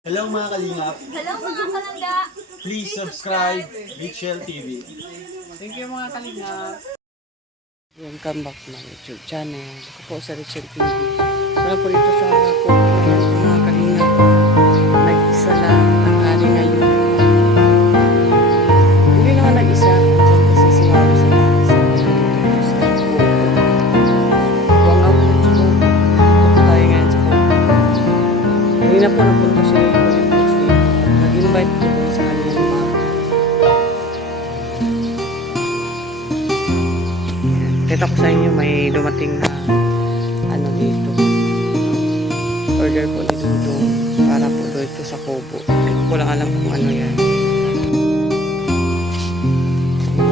Hello mga kalingap, Hello mga kalangga! please subscribe Richel TV. Thank you mga kalingap. Welcome back to my YouTube channel. Ako po sa Richel TV. Wala po dito sa mga kalingap. Nag-isa lang ang hari ngayon. Hindi naman nag-isa. Diyan kasi si Mami sa buwang ako sa po. Ito tayo ngayon sa po. Hindi na po napunta si nag-invite po sa kanyang mga kita ko sa inyo may dumating na ano dito order po ni Dudong para po dito sa Kubo. Hindi ko lang alam kung ano yan.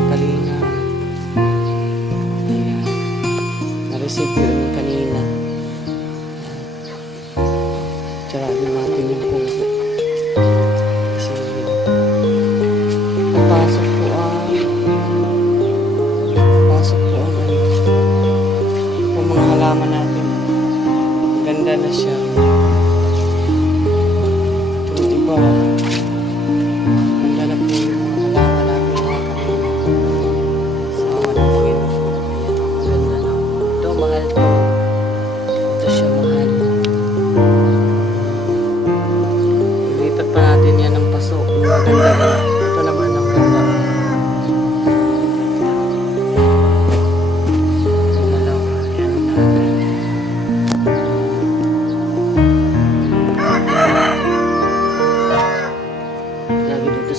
Kalinga ayan, na-receive ko yun kanina. Tsarado natin yung Kubo kasi papasok po mga halaman natin. Ganda na siya. Yung iba, ganda na po yung mga halaman natin. Sama na po yun. Ganda na. Ito, mahal to. Ito siya, mahal. Ilipat pa natin yan ng paso. Yung maganda na. Ito naman ang ganda.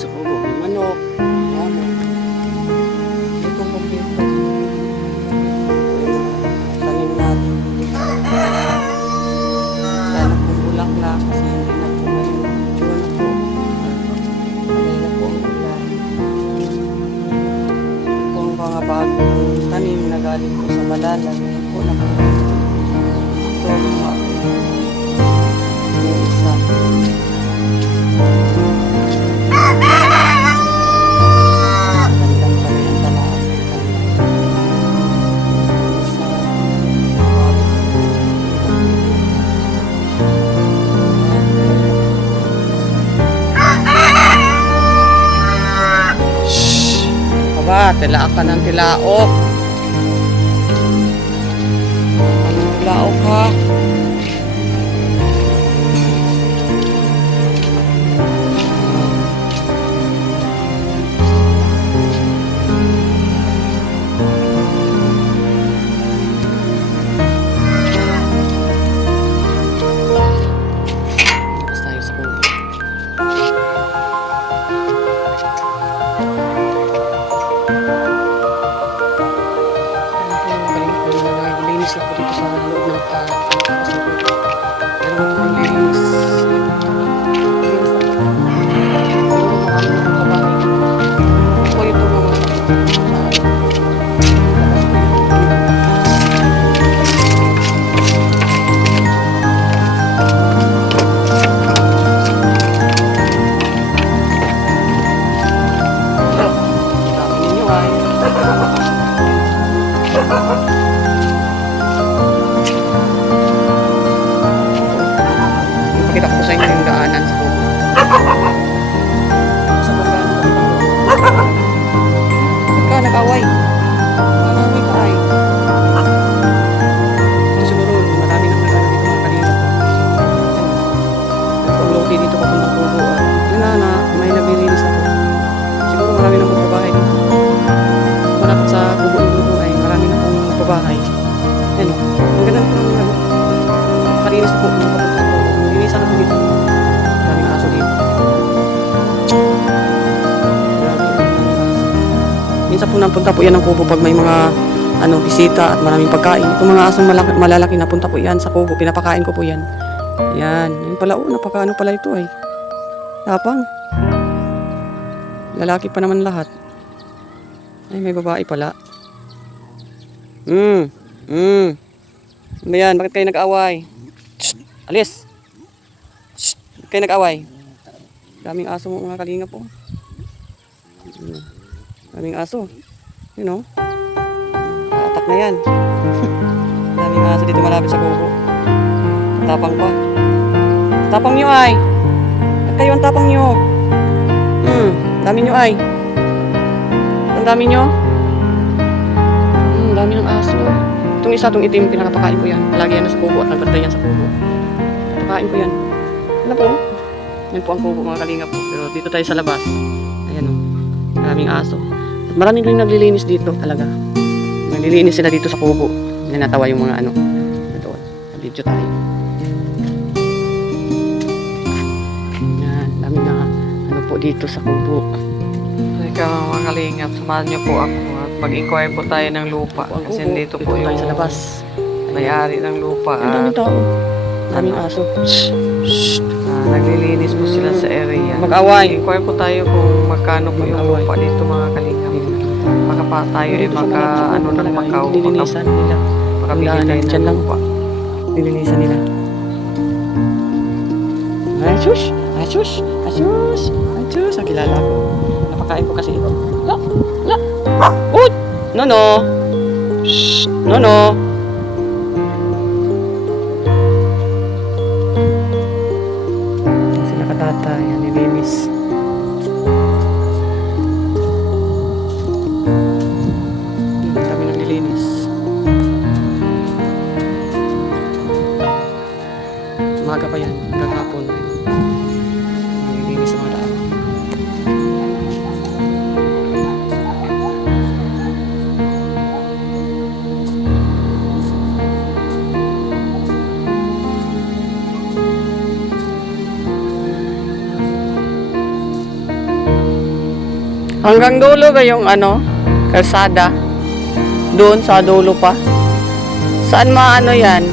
Sa Kubo, may manok, lamon, ito kompleto. Tanim natin. Sana po bulak-lak kasi hindi na po ngayon. Medyo na po. Panay na po ang ulan. Ito po ang mga bagong tanim na galing po sa Malalag. Ito po na po. Ito ang mga yung isa. Tilaak ka ng tilaok. Anong tilaok ha? Tapos tayo sa Kubo. Linis na po dito sa loob ng pero linis ako ito dami ninyo ay pakita ko sa inyo yung daanan sa Kubo. Sa pagdaanan ka nag-away. Nag-away pa ay. Ito siguro marami nang nag-away dito mga kanina. Ang lodi dito papuntang Kubo. Yun na, may nabilinis ako. Siguro marami nang magbabahay dito. Malapit sa Kubo yung Kubo ay marami nang magbabahay. Yan o. Ang ganda ng ano. Kalinis na po. Linisan ako dito. Maraming aso dito. Minsan po napunta po yan ng Kubo pag may mga bisita at maraming pagkain. Itong mga asong malalaki napunta po yan sa Kubo. Pinapakain ko po yan. Yan. Yan pala. Napakaano pala ito ay. Tapang. Lalaki pa naman lahat. Ay, may babae pala. Ano yan? Bakit kayo nag-away? Alis! Kayo nag-away. Daming aso mga kalinga po. Daming aso. You know. Atak na yan. Daming aso dito malapit sa Kubo. Tapang pa. Tapang nyo ay. At kayo ang tapang nyo. Dami nyo ay. Ang dami nyo. Dami ng aso. Itong isa, itong itim, pinakapakain ko yan. Palagi yan sa kubo at nagbantay yan sa kubo. Pakain ko yan. Ano po? Yan po ang kubo mga kalinga po. Pero dito tayo sa labas. Ayan o. Maraming aso. At maraming rin naglilinis dito talaga. Naglilinis sila dito sa kubo. Nanatawa yung mga ano. Doon. Video tayo. Yan. Dami na ano po dito sa kubo. Ikaw mga kalingap, samahan niyo po ako at mag-inquire po tayo ng lupa. Ang Kasi kubo. dito po Dito tayo yung sa labas. may-ari ng lupa. Ang daming tao. Daming aso. Naglilinis po sila sa area. Mag-away. Inquire po tayo kung magkano po yung Mag-away. lupa dito mga kalingap. Baka pa tayo ay Dito sa maka, mga kubo ano ng talaga, Macau. yung nilinisan nila. Makabili Ang tayo daanan, dyan ng lang. lupa. Nilinisan nila. Ay, sus! Ay, sus! Ay, sus! Ay, sus! Ang kilala ko. Napakain ko kasi ito. La! La! Ut! Nono! Shh! Nono! Yan sila katatay. Yan, nilinis. Kami naglilinis. Umaga pa yan, hanggang hapon. Nililinis ang mga daan. Hanggang dulo ba yung ano, kalsada? Doon sa dulo pa. Saan maano yan?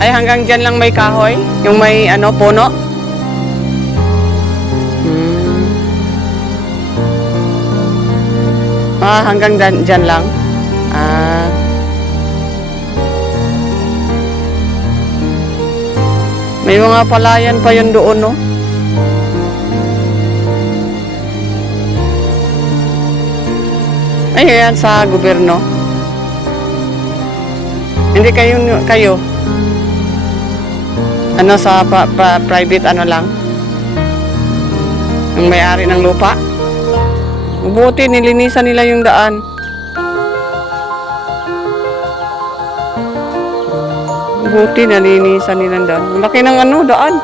Ay, hanggang dyan lang may kahoy? Yung may ano, puno? Hanggang dyan lang? May mga palayan pa yun doon, no? Ay, yan sa gobyerno. Hindi kayo. Ano sa private ano lang? Yung may-ari ng lupa. Mabuti, nilinisan nila yung daan. Mabuti, nilinisan nila yung daan. Laki ng ano, daan.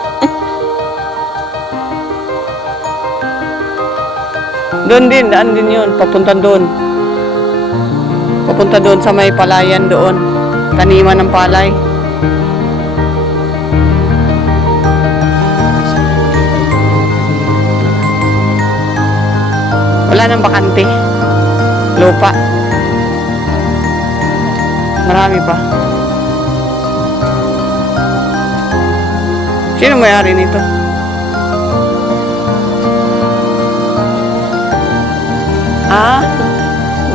Doon din, daan din yun. Papunta doon. Papunta doon sa may palayan doon. Taniman ng palay. Wala nang bakante. Lupa. Marami pa. Sino may-ari nito?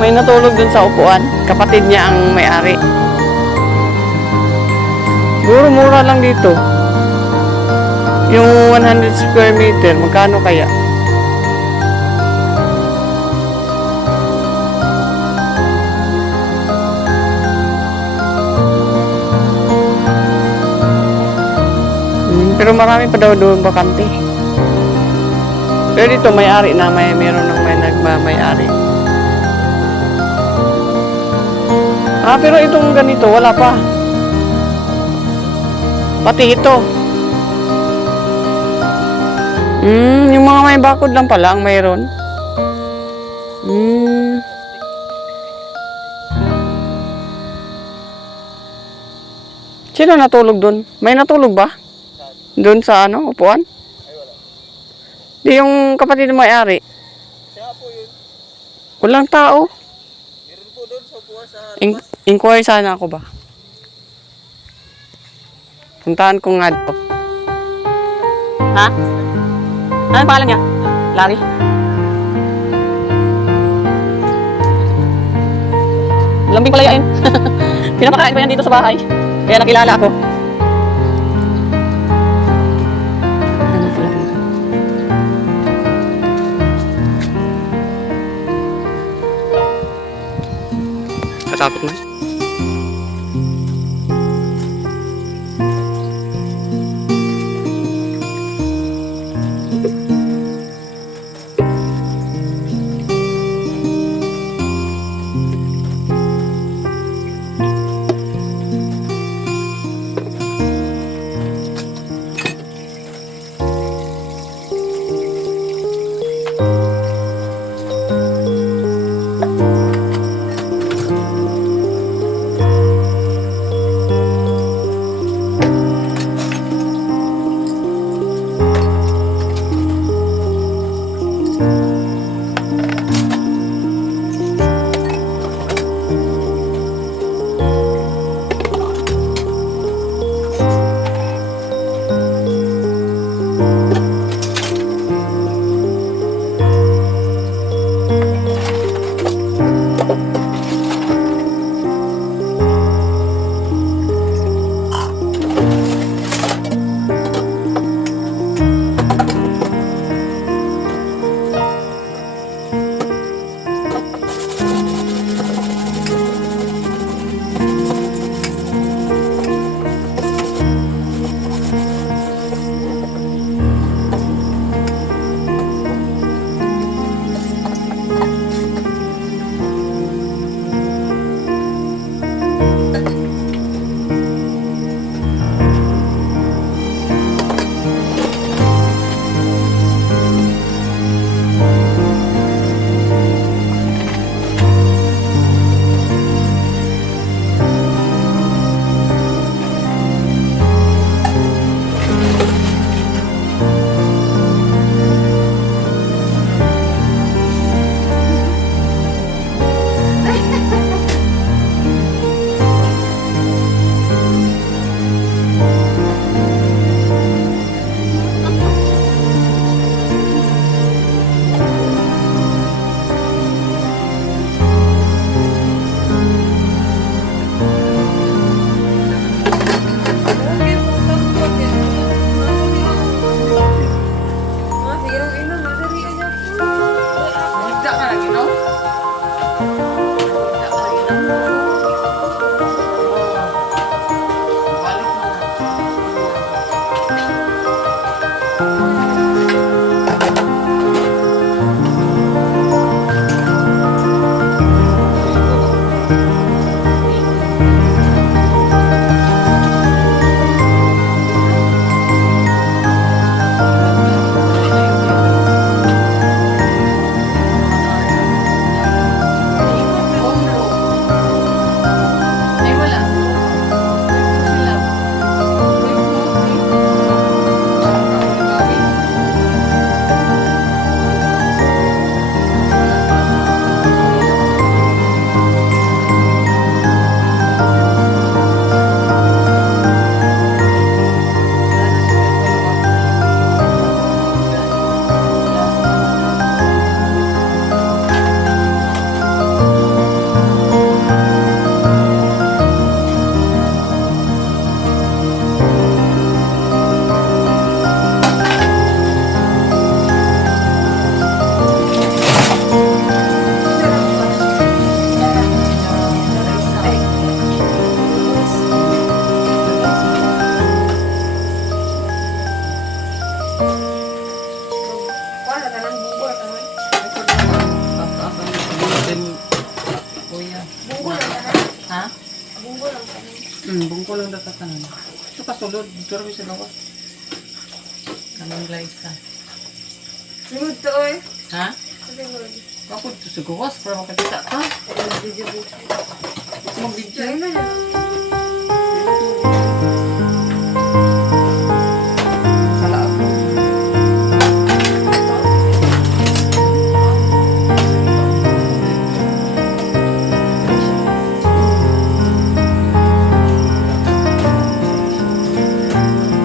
May natulog dun sa upuan. Kapatid niya ang may-ari. Siguro mura lang dito. Yung 100 square meter, magkano kaya? Pero marami pa daw doon bakante. Pero dito may-ari na, meron ng may nagmamay-ari. Pero itong ganito, wala pa. Pati ito. Yung mga may bakod lang pala ang mayroon. Sino natulog doon? May natulog ba? Doon sa ano, upuan? Ay, wala. Di yung kapatid ng may-ari. Siya po yun. Walang tao. Meron po doon sa upuan sa Inquire sana ako ba? Puntahan ko nga dito. Ha? Ano pangalan niya? Larry? Lambing pala yain. Pinapakain ko yan dito sa bahay. Kaya nakilala ako. Ano pala dito? Kasapit mo. lang natatanan. Ito kasulod, dito rin sa gawas. Kanang glaisa. Limod to eh. Ha? Limod. Ako dito sa gawas para makakita ka. Video. Mag-video. Ayun na yan. Kala ako.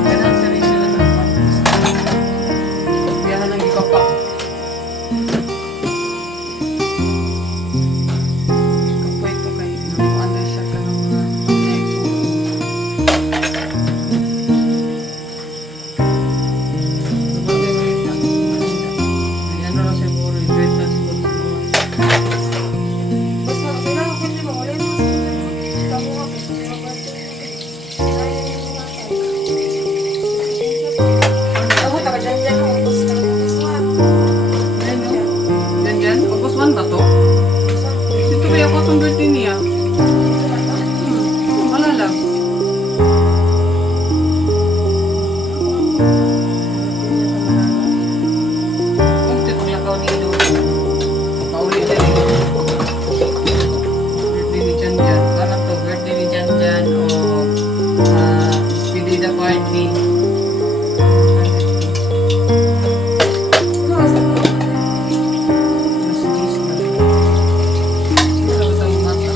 Kailangan sa rin sila ng biyahan ng ipapa. Kapoy ito kay ano siya ka ng mga ano na siguro, i-wait na siguro. Basta, kailangan ko hindi mo. Wala yung mga tamo nga po. Ako, taka dyan mo. Basta, Ayan o. Yan yan. August 1 ba to? Ito kaya ako itong birthday niya. Wala lang. Kung tipaglakaw ni Ido. Paulit na rin. Birthday ni Jan Jan. Ano to? Birthday ni Jan Jan o speedy the party. Mas gis na. Wala ba tayong mata?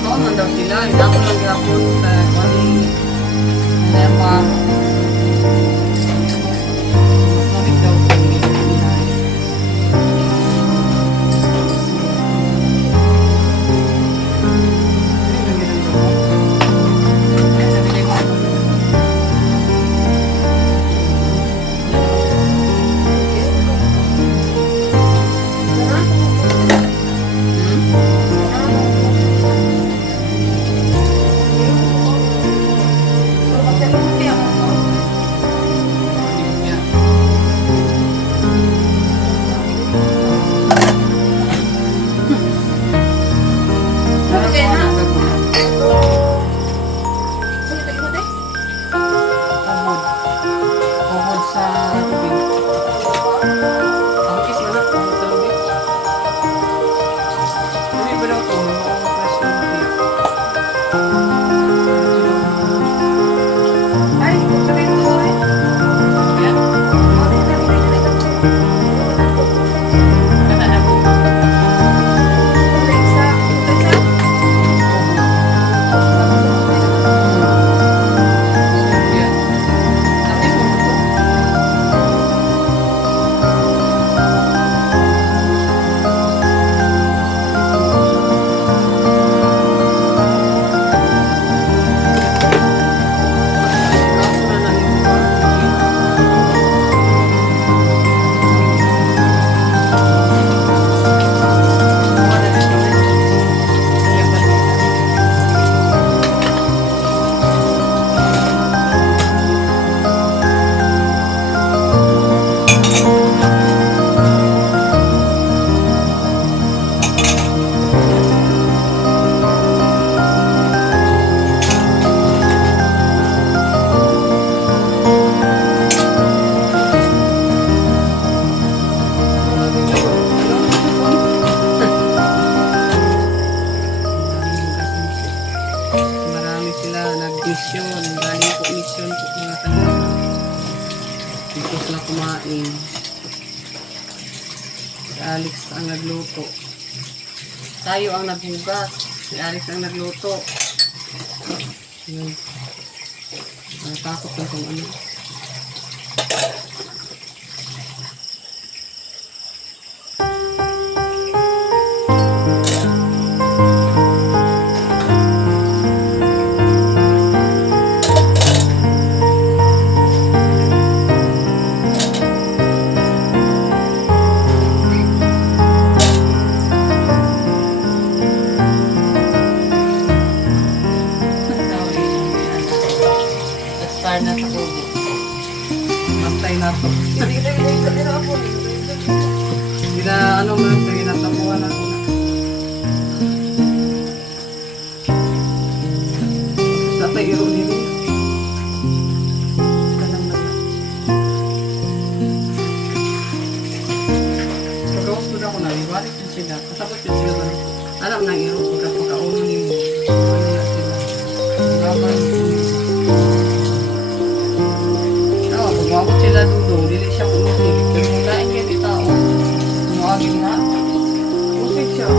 Ikaw man daw sila, hindi ako lang gapon sa kani Nema. Mas mabit daw ko ni Pinay. Uhod sa tubig. Ang kiss na na, uhod sa lubig. Hindi ba daw ito? Fresh na tiyak. Ay, sabihin mo eh. Yan. Ganda na po. Yan. Ang kiss mo ito. Kaso na na yung party. Wala na siya. Kaya balik. Marami sila nag-mission. Galing po mission po mga kanila. Dito sila kumain. Si Alex ang nagluto. Tayo ang naghugas. Si Alex ang nagluto. Ayan. Nakatakot na kung ano. iro diri. Kanang na. Pagkawas ko na ko na, ibalik yun sila. Kasabot yun sila ba? Alam na iro, pagkauno ni mo. Ano na sila. Kapag pagwakot sila dudong, dili siya umusig. Pero mulain kayo di tao. Umuagin na. Umusig siya.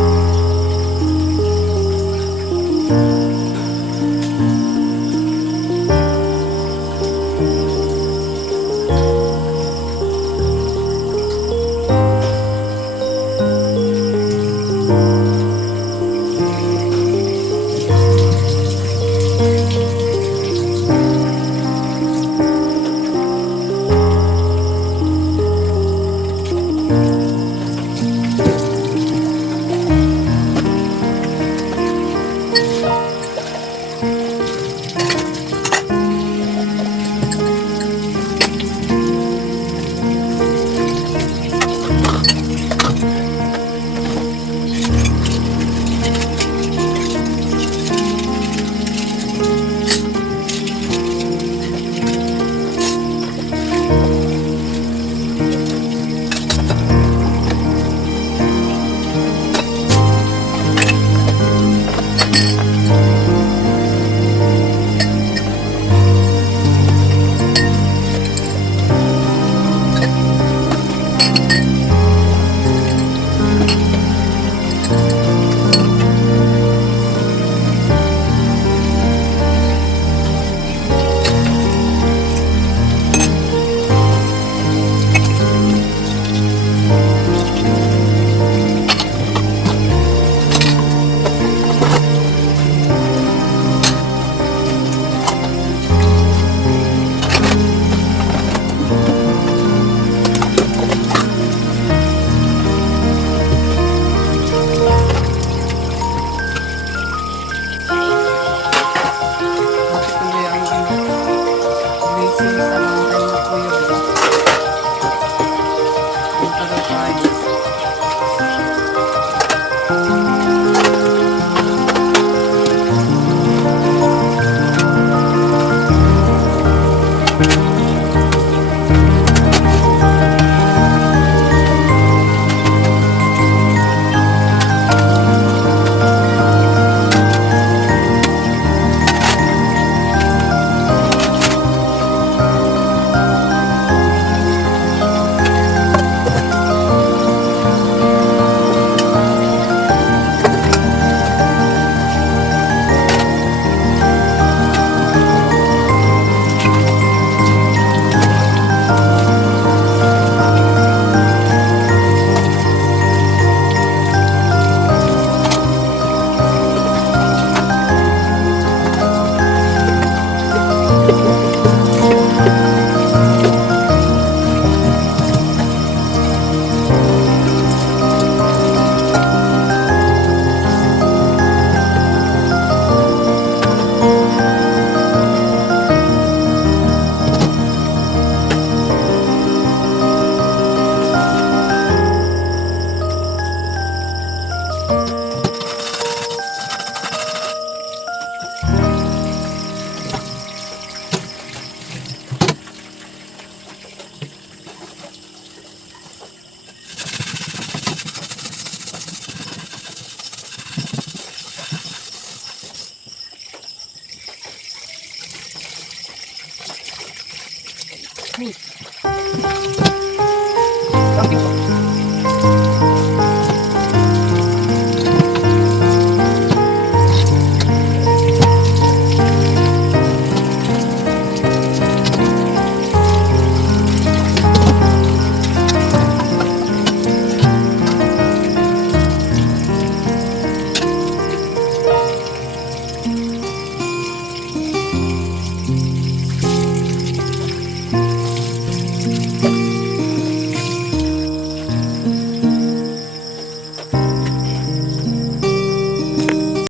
Bakit?